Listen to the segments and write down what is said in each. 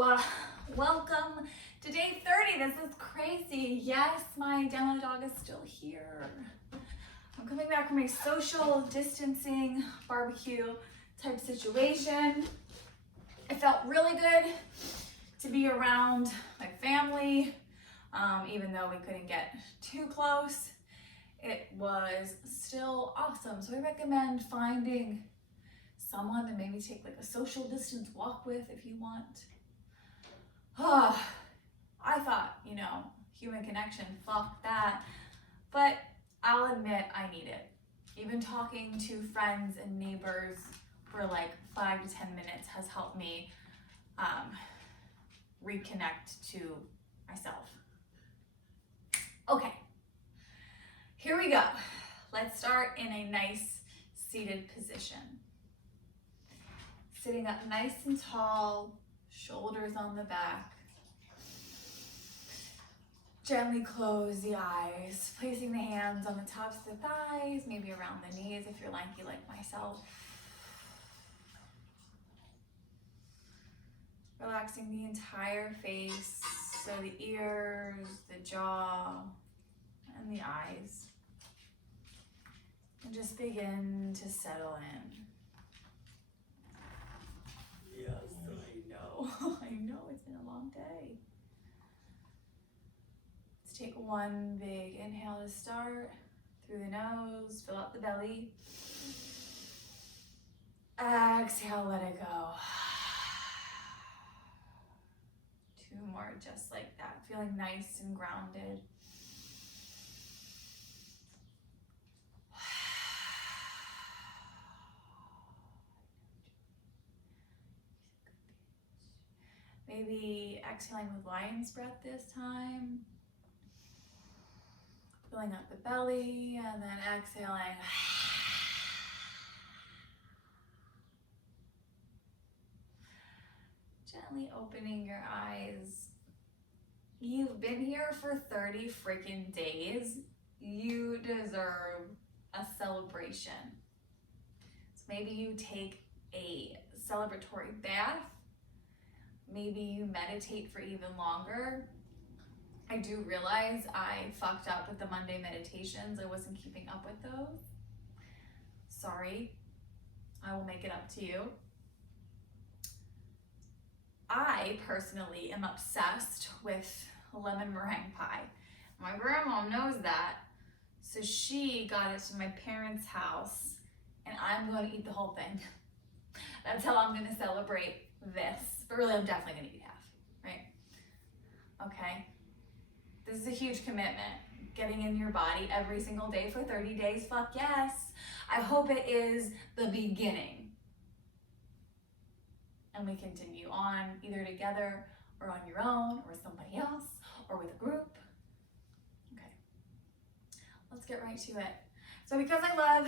Welcome to day 30. This is crazy. Yes, my demo dog is still here. I'm coming back from a social distancing barbecue type situation. It felt really good to be around my family, even though we couldn't get too close. It was still awesome. So I recommend finding someone to maybe take like a social distance walk with if you want. I thought, human connection, fuck that. But I'll admit I need it. Even talking to friends and neighbors for like 5 to 10 minutes has helped me reconnect to myself. Okay, here we go. Let's start in a nice seated position. Sitting up nice and tall, shoulders on the back. Gently close the eyes, placing the hands on the tops of the thighs, maybe around the knees if you're lanky like myself. Relaxing the entire face, so the ears, the jaw, and the eyes. And just begin to settle in. Yes, I know. I know, it's been a long day. Let's take one big inhale to start. Through the nose, fill up the belly. Exhale, let it go. 2 more just like that, feeling nice and grounded. Maybe exhaling with lion's breath this time. Filling up the belly and then exhaling. Gently opening your eyes. You've been here for 30 freaking days. You deserve a celebration. So maybe you take a celebratory bath. Maybe you meditate for even longer. I do realize I fucked up with the Monday meditations. I wasn't keeping up with those. Sorry. I will make it up to you. I personally am obsessed with lemon meringue pie. My grandma knows that. So she got it to my parents' house and I'm going to eat the whole thing. That's how I'm going to celebrate this. But really, I'm definitely going to eat half, right? Okay. This is a huge commitment. Getting in your body every single day for 30 days, fuck yes. I hope it is the beginning. And we continue on either together or on your own or with somebody else or with a group. Okay. Let's get right to it. So because I love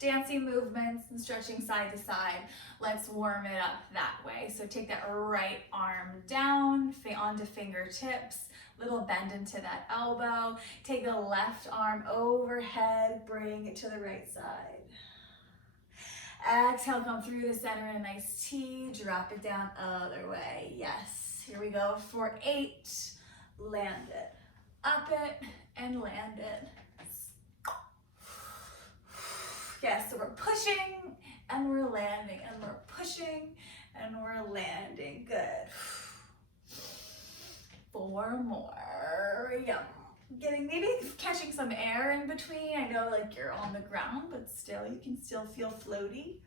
dancing movements and stretching side to side, let's warm it up that way. So take that right arm down onto fingertips, little bend into that elbow. Take the left arm overhead, bring it to the right side. Exhale, come through the center in a nice T, drop it down other way. Yes, here we go for 8. Land it, up it, and land it. Yes, so we're pushing and we're landing and we're pushing and we're landing. Good. 4 more. Yum. Maybe catching some air in between. I know like you're on the ground, but still you can still feel floaty.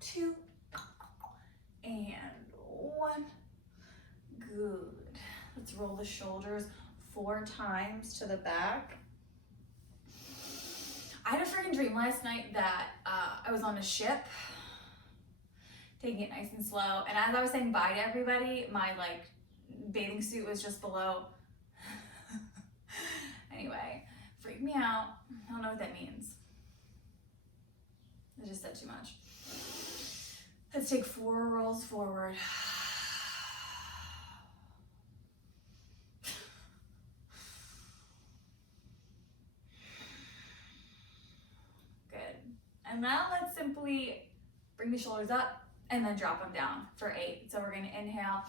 2 and 1. Good. Let's roll the shoulders 4 times to the back. I had a freaking dream last night that I was on a ship, taking it nice and slow. And as I was saying bye to everybody, my bathing suit was just below. Anyway, freaked me out. I don't know what that means. I just said too much. Let's take 4 rolls forward. And now let's simply bring the shoulders up, and then drop them down for 8. So we're gonna inhale,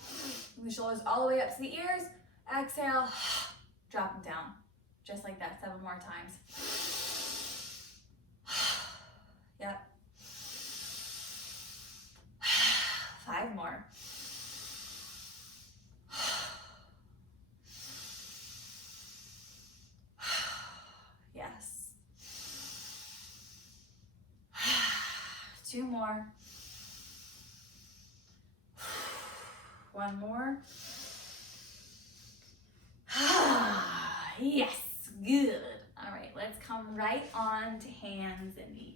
bring the shoulders all the way up to the ears, exhale, drop them down, just like that, 7 more times. Yep. 5 more. Yes. 2 more. 1 more. Yes, good. All right, let's come right on to hands and knees.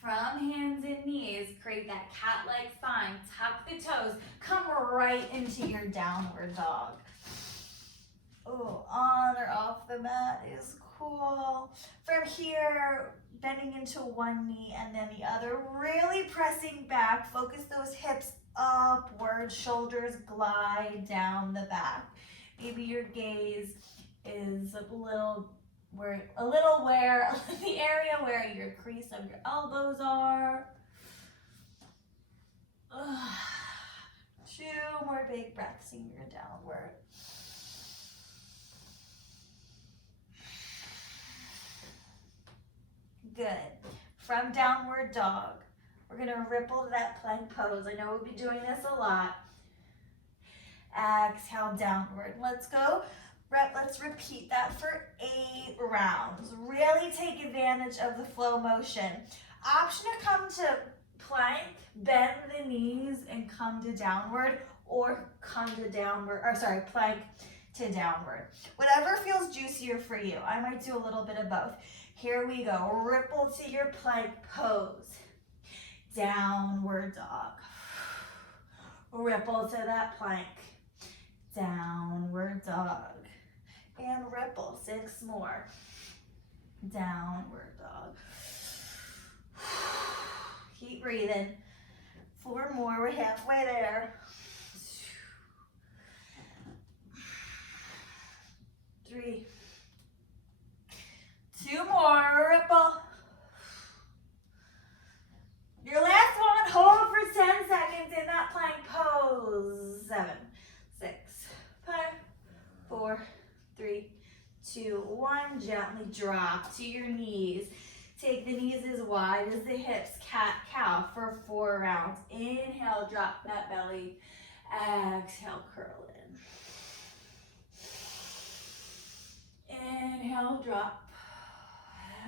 From hands and knees, create that cat-like spine. Tuck the toes. Come right into your downward dog. Oh, on or off the mat is cool. From here, bending into one knee and then the other, really pressing back. Focus those hips upward, shoulders glide down the back. Maybe your gaze is a little where the area where your crease of your elbows are. 2 more big breaths in your downward. Good. From downward dog, we're gonna ripple to that plank pose. I know we'll be doing this a lot. Exhale, downward. Let's go. Let's repeat that for 8 rounds. Really take advantage of the flow motion. Option to come to plank, bend the knees and come to downward, or come to downward, or sorry, plank to downward. Whatever feels juicier for you. I might do a little bit of both. Here we go. Ripple to your plank pose. Downward dog. Ripple to that plank. Downward dog. And ripple. 6 more. Downward dog. Keep breathing. 4 more. We're halfway there. 3. 2 more. Ripple. Your last one. Hold for 10 seconds in that plank pose. 7, 6, 5, 4, 3, 2, 1. Gently drop to your knees. Take the knees as wide as the hips. Cat-cow for 4 rounds. Inhale, drop that belly. Exhale, curl in. Inhale, drop.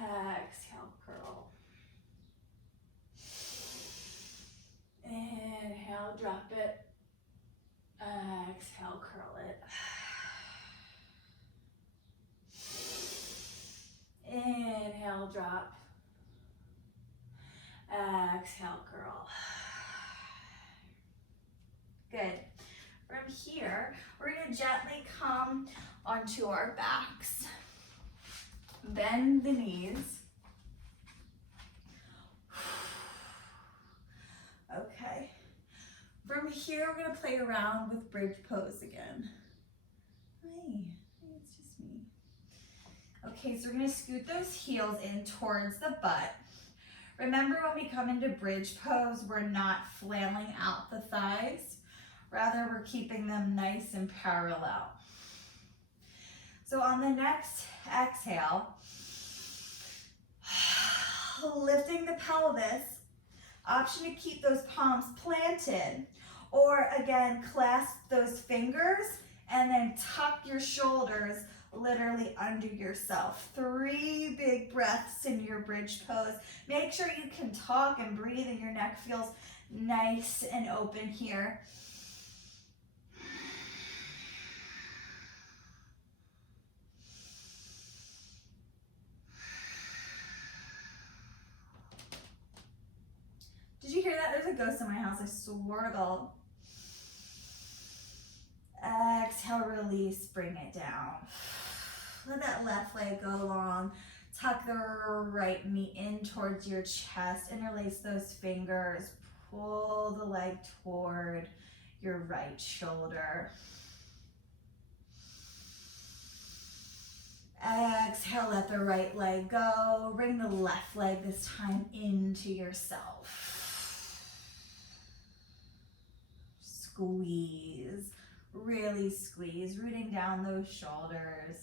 Exhale, curl. Inhale, drop it. Exhale, curl it. Inhale, drop. Exhale, curl. Good. From here, we're going to gently come onto our backs. Bend the knees. Okay. From here, we're going to play around with bridge pose again. Hi, it's just me. Okay, so we're going to scoot those heels in towards the butt. Remember, when we come into bridge pose, we're not flailing out the thighs. Rather, we're keeping them nice and parallel. So on the next exhale, lifting the pelvis, option to keep those palms planted, or again, clasp those fingers and then tuck your shoulders literally under yourself. 3 big breaths in your bridge pose. Make sure you can talk and breathe and your neck feels nice and open here. Did you hear that? There's a ghost in my house, I swear to God. Exhale, release, bring it down. Let that left leg go long. Tuck the right knee in towards your chest. Interlace those fingers. Pull the leg toward your right shoulder. Exhale, let the right leg go. Bring the left leg this time into yourself. Squeeze, really squeeze, rooting down those shoulders.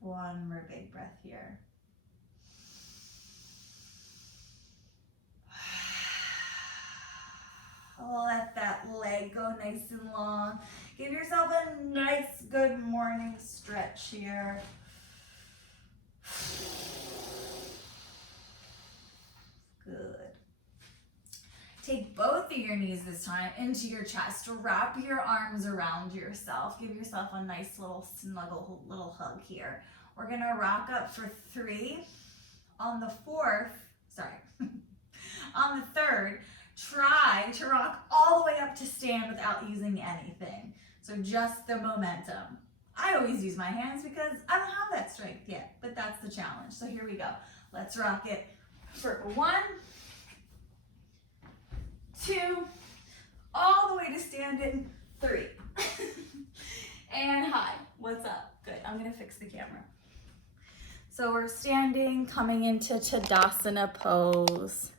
One more big breath here. Let that leg go nice and long. Give yourself a nice, good morning stretch here. Good. Take both of your knees this time into your chest. Wrap your arms around yourself. Give yourself a nice little snuggle, little hug here. We're gonna rock up for 3. On the 4th, on the 3rd, try to rock all the way up to stand without using anything. So just the momentum. I always use my hands because I don't have that strength yet, but that's the challenge. So here we go. Let's rock it for 1, 2, all the way to standing, 3. And high. What's up? Good. I'm gonna fix the camera. So we're standing, coming into Tadasana pose.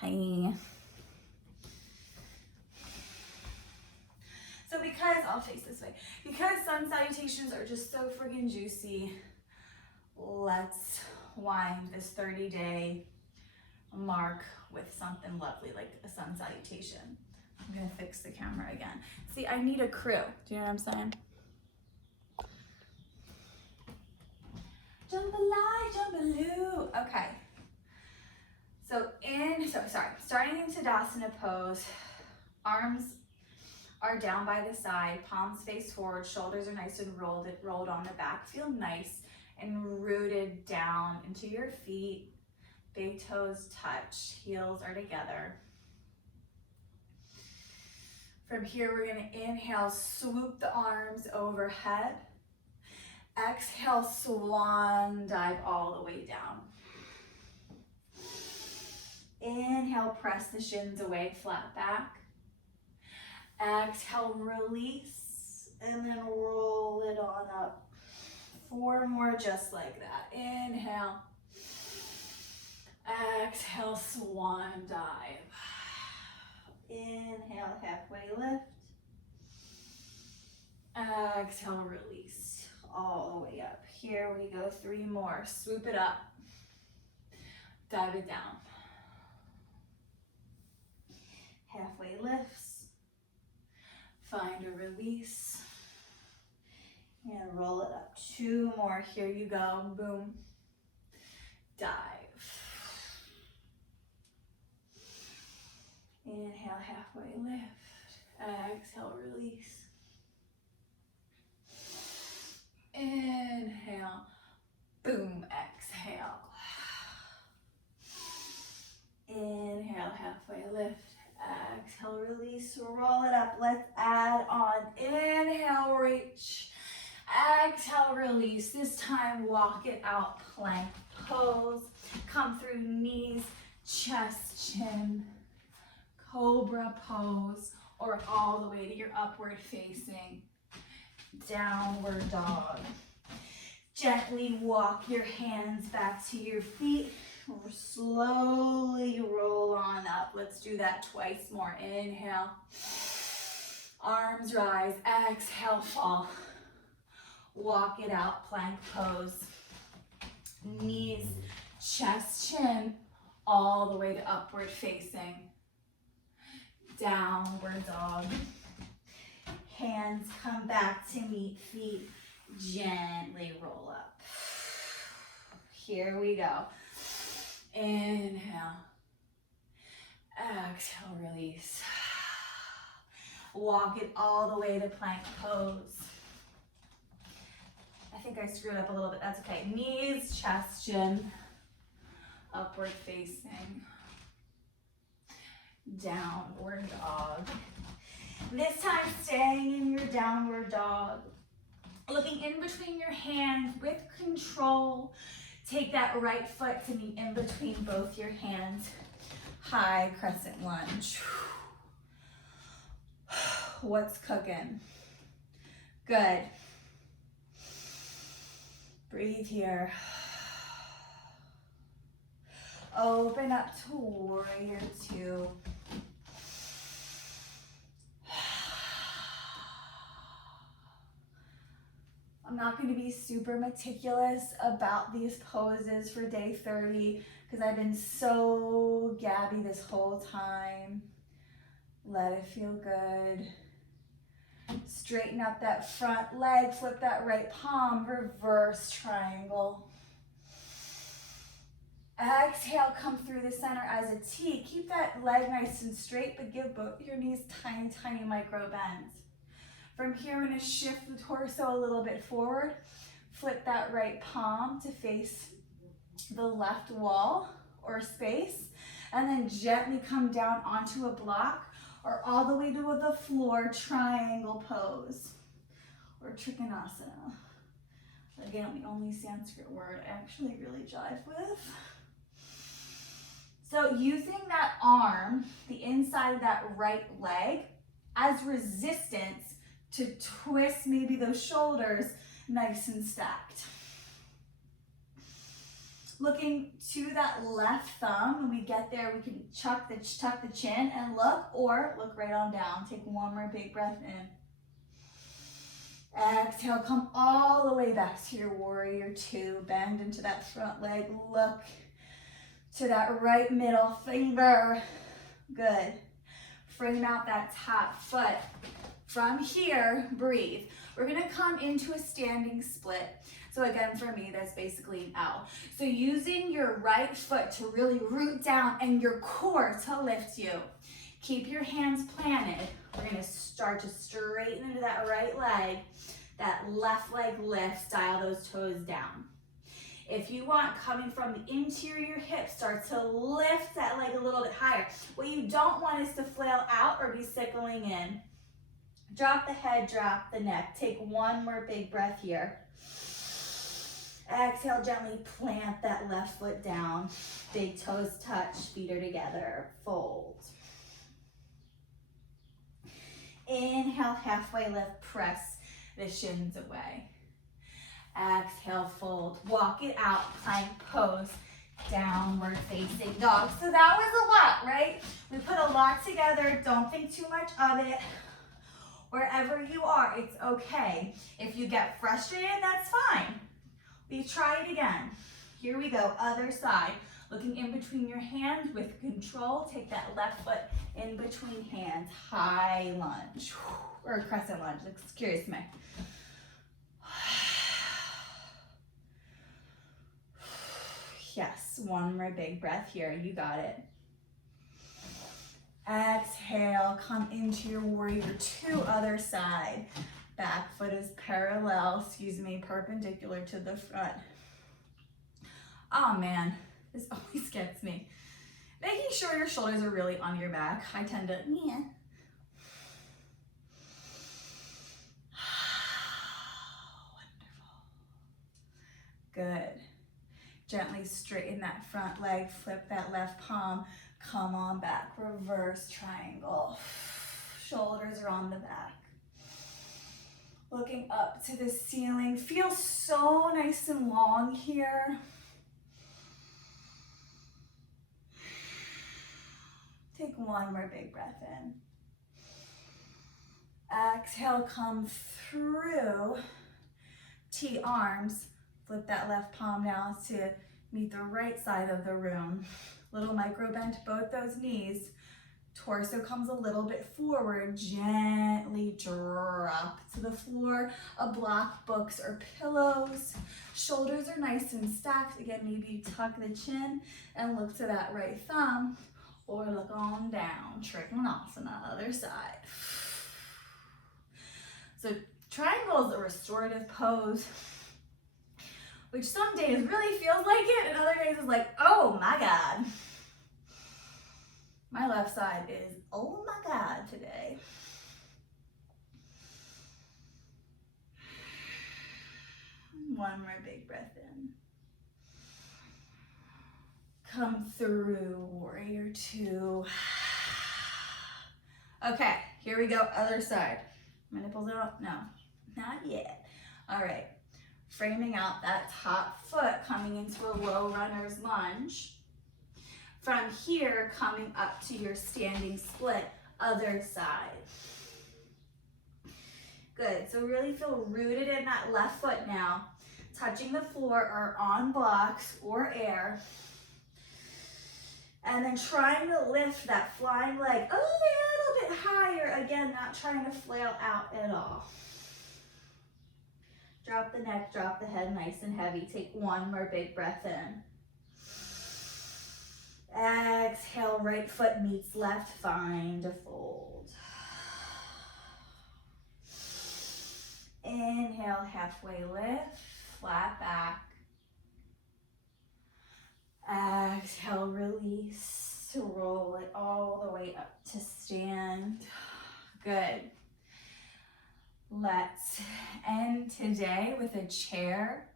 Hi. So because, I'll face this way, because sun salutations are just so friggin' juicy, let's wind this 30-day mark with something lovely like a sun salutation. I'm gonna fix the camera again. See, I need a crew. Do you know what I'm saying? Jambalaya, jambaloo. Okay. So starting in Tadasana pose, arms are down by the side, palms face forward, shoulders are nice and rolled on the back. Feel nice and rooted down into your feet. Big toes touch, heels are together. From here, we're gonna inhale, swoop the arms overhead. Exhale, swan dive all the way down. Inhale, press the shins away, flat back. Exhale, release, and then roll it on up. 4 more just like that. Inhale. Exhale, swan dive. Inhale, halfway lift. Exhale, release. All the way up. Here we go, 3 more. Swoop it up. Dive it down. Halfway lifts. Find a release. And roll it up. 2 more. Here you go. Boom. Dive. Inhale, halfway lift. Exhale, release. Inhale, boom, exhale. Inhale, halfway lift. Exhale, release, roll it up. Let's add on. Inhale, reach. Exhale, release. This time, walk it out, plank pose. Come through knees, chest, chin, cobra pose, or all the way to your upward facing downward dog. Gently walk your hands back to your feet. Slowly roll on up. Let's do that twice more. Inhale. Arms rise. Exhale, fall. Walk it out, plank pose. Knees, chest, chin, all the way to upward facing. Downward dog. Hands come back to meet feet. Gently roll up. Here we go. Inhale. Exhale, release. Walk it all the way to plank pose. I think I screwed up a little bit. That's okay. Knees, chest, chin. Upward facing. Downward dog. This time, staying in your downward dog. Looking in between your hands with control. Take that right foot to meet in between both your hands. High crescent lunge. What's cooking? Good. Breathe here. Open up to warrior two. I'm not going to be super meticulous about these poses for day 30 because I've been so gabby this whole time. Let it feel good. Straighten up that front leg, flip that right palm, reverse triangle. Exhale, come through the center as a T. Keep that leg nice and straight, but give both your knees tiny, tiny micro bends. From here, we're gonna shift the torso a little bit forward. Flip that right palm to face the left wall or space, and then gently come down onto a block or all the way to the floor, triangle pose, or Trikonasana. Again, the only Sanskrit word I actually really jive with. So using that arm, the inside of that right leg, as resistance to twist maybe those shoulders nice and stacked. Looking to that left thumb, when we get there, we can tuck the chin and look, or look right on down. Take one more big breath in. Exhale, come all the way back to your warrior two. Bend into that front leg. Look to that right middle finger. Good. Frame out that top foot. From here, breathe. We're gonna come into a standing split. So again, for me, that's basically an L. So using your right foot to really root down and your core to lift you. Keep your hands planted. We're gonna start to straighten into that right leg. That left leg lift, dial those toes down. If you want, coming from the interior hip, start to lift that leg a little bit higher. What you don't want is to flail out or be sickling in. Drop the head, drop the neck. Take one more big breath here. Exhale, gently plant that left foot down. Big toes touch, feet are together. Fold. Inhale, halfway lift, press the shins away. Exhale, fold. Walk it out, plank pose, downward facing dog. So that was a lot, right? We put a lot together. Don't think too much of it. Wherever you are, it's okay. If you get frustrated, that's fine. We try it again. Here we go, other side. Looking in between your hands with control. Take that left foot in between hands. High lunge, or crescent lunge, excuse me. Yes, one more big breath here, you got it. Exhale, come into your warrior two, other side. Back foot is parallel, perpendicular to the front. Oh man, this always gets me. Making sure your shoulders are really on your back. I tend to, yeah. Wonderful. Good. Gently straighten that front leg, flip that left palm, come on back, reverse triangle. Shoulders are on the back. Looking up to the ceiling. Feels so nice and long here. Take one more big breath in. Exhale, come through. T arms. Flip that left palm now to meet the right side of the room. Little micro bend to both those knees. Torso comes a little bit forward. Gently drop to the floor. A block, books, or pillows. Shoulders are nice and stacked. Again, maybe you tuck the chin and look to that right thumb, or look on down. Trikonasana, other side. So triangle is a restorative pose, which some days really feels like it, and other days is like, oh my God. My left side is, oh my God, today. One more big breath in. Come through, warrior two. Okay, here we go, other side. My nipples out? No. Not yet. All right. Framing out that top foot, coming into a low runner's lunge. From here, coming up to your standing split, other side. Good, so really feel rooted in that left foot now, touching the floor or on blocks or air. And then trying to lift that flying leg a little bit higher. Again, not trying to flail out at all. Drop the neck, drop the head nice and heavy. Take one more big breath in. Exhale, right foot meets left, find a fold. Inhale, halfway lift, flat back. Exhale, release to roll it all the way up to stand. Good. Let's end today with a chair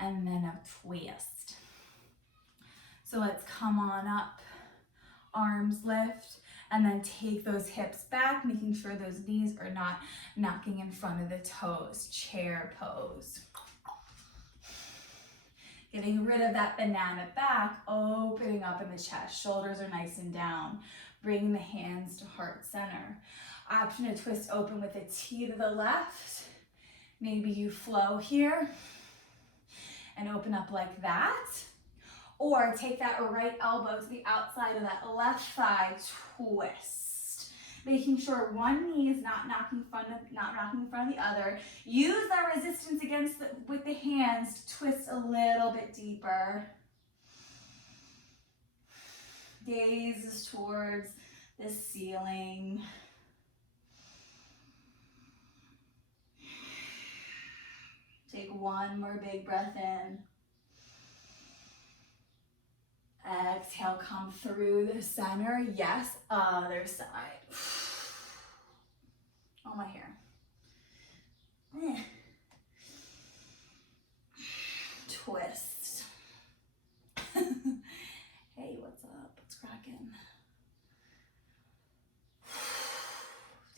and then a twist. So let's come on up, arms lift, and then take those hips back, making sure those knees are not knocking in front of the toes. Chair pose. Getting rid of that banana back, opening up in the chest. Shoulders are nice and down. Bring the hands to heart center. Option to twist open with a T to the left. Maybe you flow here and open up like that. Or take that right elbow to the outside of that left thigh, twist. Making sure one knee is not knocking in front of the other. Use that resistance with the hands to twist a little bit deeper. Gaze is towards the ceiling. Take one more big breath in. Exhale, come through the center. Yes, other side. Oh, my hair. Twist. Hey, what's up? What's cracking?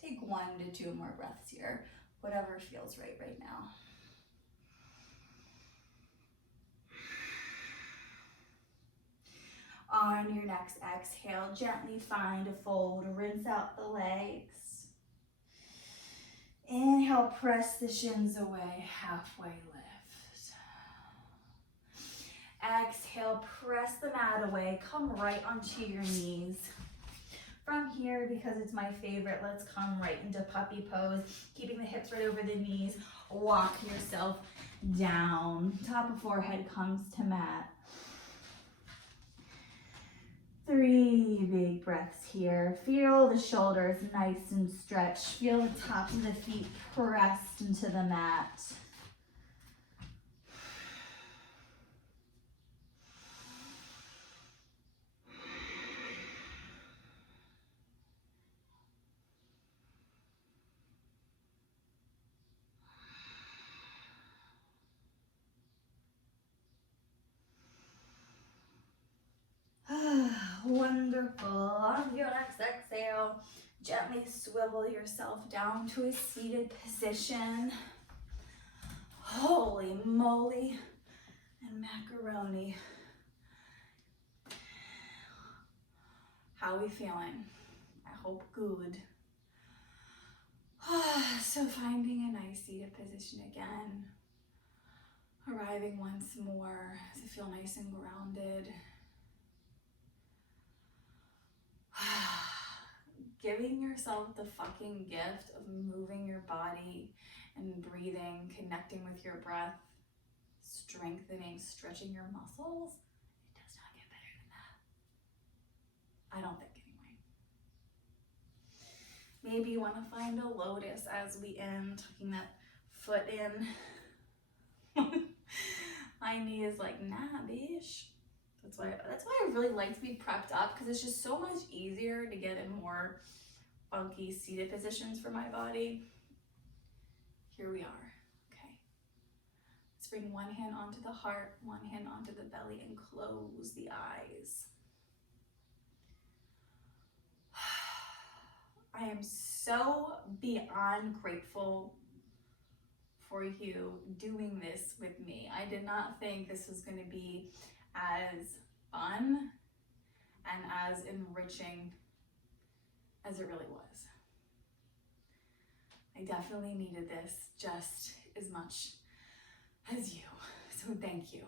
Take 1 to 2 more breaths here. Whatever feels right now. On your next exhale, gently find a fold, rinse out the legs. Inhale, press the shins away, halfway lift. Exhale, press the mat away, come right onto your knees. From here, because it's my favorite, let's come right into puppy pose, keeping the hips right over the knees. Walk yourself down. Top of forehead comes to mat. 3 big breaths here. Feel the shoulders nice and stretched. Feel the tops of the feet pressed into the mat. Wonderful. On your next exhale, gently swivel yourself down to a seated position. Holy moly and macaroni. How are we feeling? I hope good. So finding a nice seated position again. Arriving once more to feel nice and grounded. Giving yourself the fucking gift of moving your body and breathing, connecting with your breath, strengthening, stretching your muscles. It does not get better than that. I don't think anyway. Maybe you want to find a lotus as we end, tucking that foot in. My knee is like, nah, bitch. That's why I really like to be prepped up, because it's just so much easier to get in more funky seated positions for my body. Here we are. Okay. Let's bring one hand onto the heart, one hand onto the belly, and close the eyes. I am so beyond grateful for you doing this with me. I did not think this was going to be as fun and as enriching as it really was. I definitely needed this just as much as you, so thank you.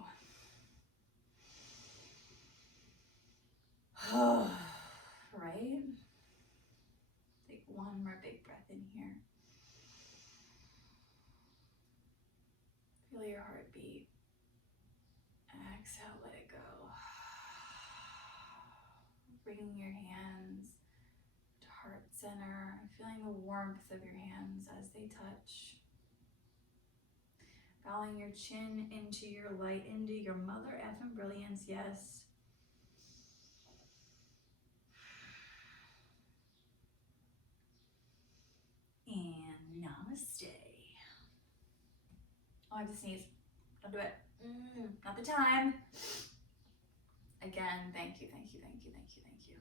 Right? Take one more big breath in here. Feel your heartbeat. Exhale, let it go. Bringing your hands to heart center, feeling the warmth of your hands as they touch. Bowing your chin into your light, into your mother effing brilliance, yes. And namaste. Oh, I have to sneeze. Don't do it. Not the time. Again, thank you, thank you, thank you, thank you, thank you.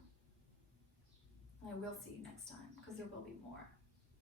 And I will see you next time because there will be more.